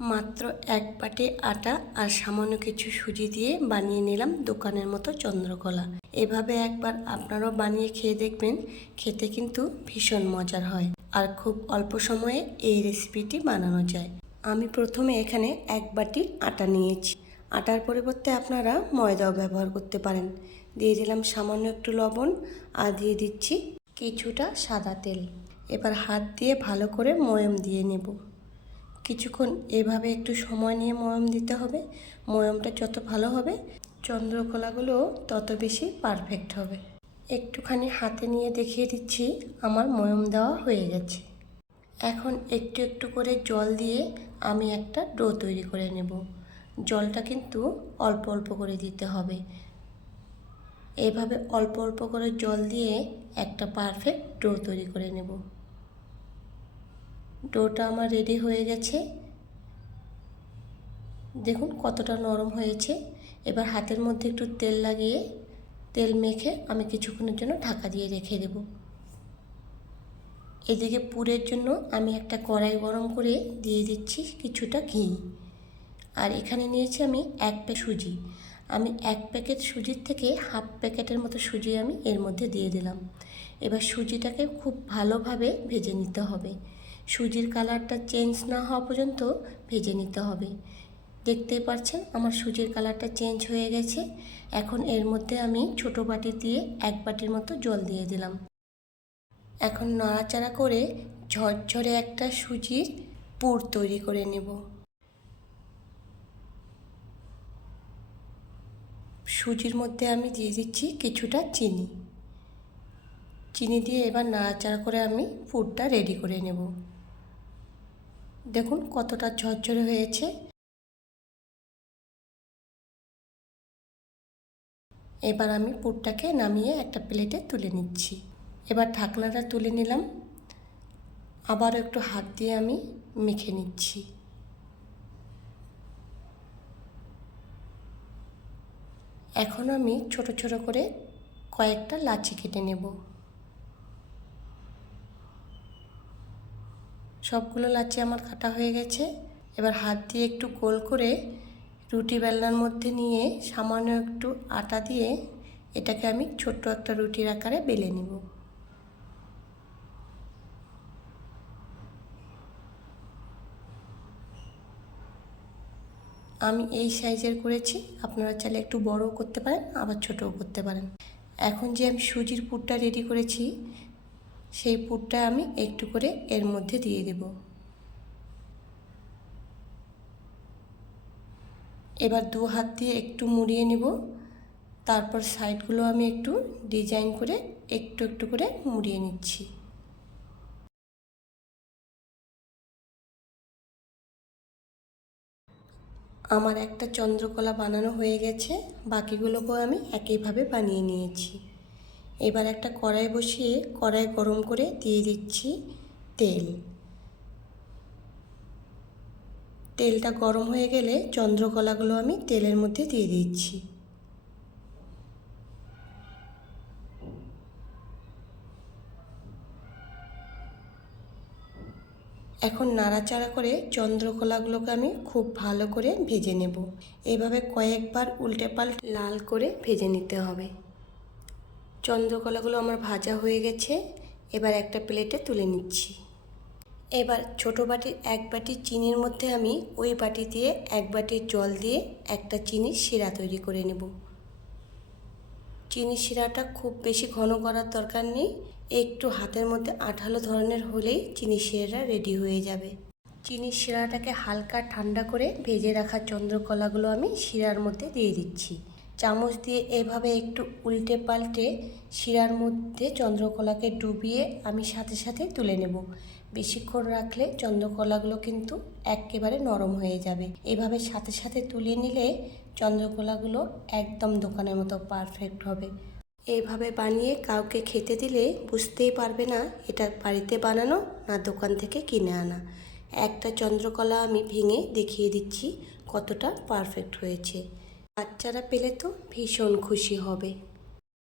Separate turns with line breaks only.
মাত্র এক বাটি আটা আর সামান্য কিছু সুজি দিয়ে বানিয়ে নিলাম দোকানের মতো চন্দ্রকলা। এভাবে একবার আপনারাও বানিয়ে খেয়ে দেখবেন, খেতে কিন্তু ভীষণ মজার হয় আর খুব অল্প সময়ে এই রেসিপিটি বানানো যায়। আমি প্রথমে এখানে এক বাটি আটা নিয়েছি। আটার পরিবর্তে আপনারা ময়দাও ব্যবহার করতে পারেন। দিয়ে দিলাম সামান্য একটু লবণ আর দিয়ে দিচ্ছি কিছুটা সাদা তেল। এবার হাত দিয়ে ভালো করে ময়ম দিয়ে নেব। কিছুক্ষণ এভাবে একটু সময় নিয়ে ময়ম দিতে হবে। ময়মটা যত ভালো হবে, চন্দ্রকলাগুলো তত বেশি পারফেক্ট হবে। একটুখানি হাতে নিয়ে দেখিয়ে দিচ্ছি, আমার ময়ম দেওয়া হয়ে গেছে। এখন একটু একটু করে জল দিয়ে আমি একটা ডো তৈরি করে নেব। জলটা কিন্তু অল্প অল্প করে দিতে হবে। এভাবে অল্প অল্প করে জল দিয়ে একটা পারফেক্ট ডো তৈরি করে নেব। ডোটা আমার রেডি হয়ে গেছে। দেখুন কতটা নরম হয়েছে। এবার হাতের মধ্যে একটু তেল লাগিয়ে তেল মেখে আমি কিছুক্ষণের জন্য ঢাকা দিয়ে রেখে দেব। এদিকে পুরের জন্য আমি একটা কড়াই গরম করে দিয়ে দিচ্ছি কিছুটা ঘি। আর এখানে নিয়েছি আমি এক প্যাকেট সুজি। আমি এক প্যাকেট সুজির থেকে হাফ প্যাকেটের মতো সুজি আমি এর মধ্যে দিয়ে দিলাম। এবার সুজিটাকে খুব ভালোভাবে ভেজে নিতে হবে। সুজির কালারটা চেঞ্জ না হওয়া পর্যন্ত ভেজে নিতে হবে। দেখতেই পাচ্ছেন আমার সুজির কালারটা চেঞ্জ হয়ে গেছে। এখন এর মধ্যে আমি ছোট বাটি দিয়ে এক বাটির মতো জল দিয়ে দিলাম। এখন নাড়াচাড়া করে ঝরঝরে একটা সুজির পুর তৈরি করে নেব। সুজির মধ্যে আমি দিয়ে দিচ্ছি কিছুটা চিনি। চিনি দিয়ে এবার নাড়াচাড়া করে আমি পুরটা রেডি করে নেব। দেখুন কতটা ঝরঝরে হয়েছে। এবার আমি পুরটাকে নামিয়ে একটা প্লেটে তুলে নিচ্ছি। এবার ঢাকনাটা তুলে নিলাম। আবার একটু হাত দিয়ে আমি মেখে নিচ্ছি। এখন আমি ছোট ছোট করে কয়েকটা লাচি কেটে নেব। সবগুলো লাচি আমার কাটা হয়ে গেছে। এবার হাত দিয়ে একটু গোল করে রুটি বেলনার মধ্যে নিয়ে সামান্য একটু আটা দিয়ে এটাকে আমি ছোট্ট একটা রুটির আকারে বেলে নিব। আমি এই সাইজের করেছি, আপনারা চাইলে একটু বড়ও করতে পারেন, আবার ছোটও করতে পারেন। এখন যে আমি সুজির পুরটা রেডি করেছি সেই পুরটা আমি একটু করে এর মধ্যে দিয়ে দেব। এবার দু হাত দিয়ে একটু মুড়িয়ে নেব। তারপর সাইডগুলো আমি একটু ডিজাইন করে একটু একটু করে মুড়িয়ে নিচ্ছি। আমার একটা চন্দ্রকলা বানানো হয়ে গেছে। বাকিগুলোকেও আমি একইভাবে বানিয়ে নিয়েছি। এবার একটা কড়াই বসিয়ে কড়াই গরম করে দিয়ে দিচ্ছি তেল। তেলটা গরম হয়ে গেলে চন্দ্রকলাগুলো আমি তেলের মধ্যে দিয়ে দিচ্ছি। এখন নাড়াচাড়া করে চন্দ্রকলাগুলোকে আমি খুব ভালো করে ভেজে নেব। এভাবে কয়েকবার উল্টে পাল্টে লাল করে ভেজে নিতে হবে। চন্দ্রকলাগুলো আমার ভাজা হয়ে গেছে। এবার একটা প্লেটে তুলে নিচ্ছি। এবার ছোট বাটির এক বাটি চিনির মধ্যে আমি ওই বাটি দিয়ে এক বাটির জল দিয়ে একটা চিনির শিরা তৈরি করে নেব। চিনি শিরাটা খুব বেশি ঘন করার দরকার নেই। একটু হাতের মধ্যে আঠালো ধরনের হলেই চিনি শিরাটা রেডি হয়ে যাবে। চিনি শিরাটাকে হালকা ঠান্ডা করে ভেজে রাখা চন্দ্রকলাগুলো আমি শিরার মধ্যে দিয়ে দিচ্ছি। চামচ দিয়ে এভাবে একটু উল্টে পাল্টে শিরার মধ্যে চন্দ্রকলাকে ডুবিয়ে আমি সাথে সাথে তুলে নেব। বেশিক্ষণ রাখলে চন্দ্রকলাগুলো কিন্তু একেবারে নরম হয়ে যাবে। এভাবে সাথে সাথে তুলে নিলে চন্দ্রকলাগুলো একদম দোকানের মতো পারফেক্ট হবে। এইভাবে বানিয়ে কাউকে খেতে দিলে বুঝতেই পারবে না এটা বাড়িতে বানানো না দোকান থেকে কিনে আনা। একটা চন্দ্রকলা আমি ভেঙে দেখিয়ে দিচ্ছি কতটা পারফেক্ট হয়েছে। বাচ্চারা পেলে তো ভীষণ খুশি হবে।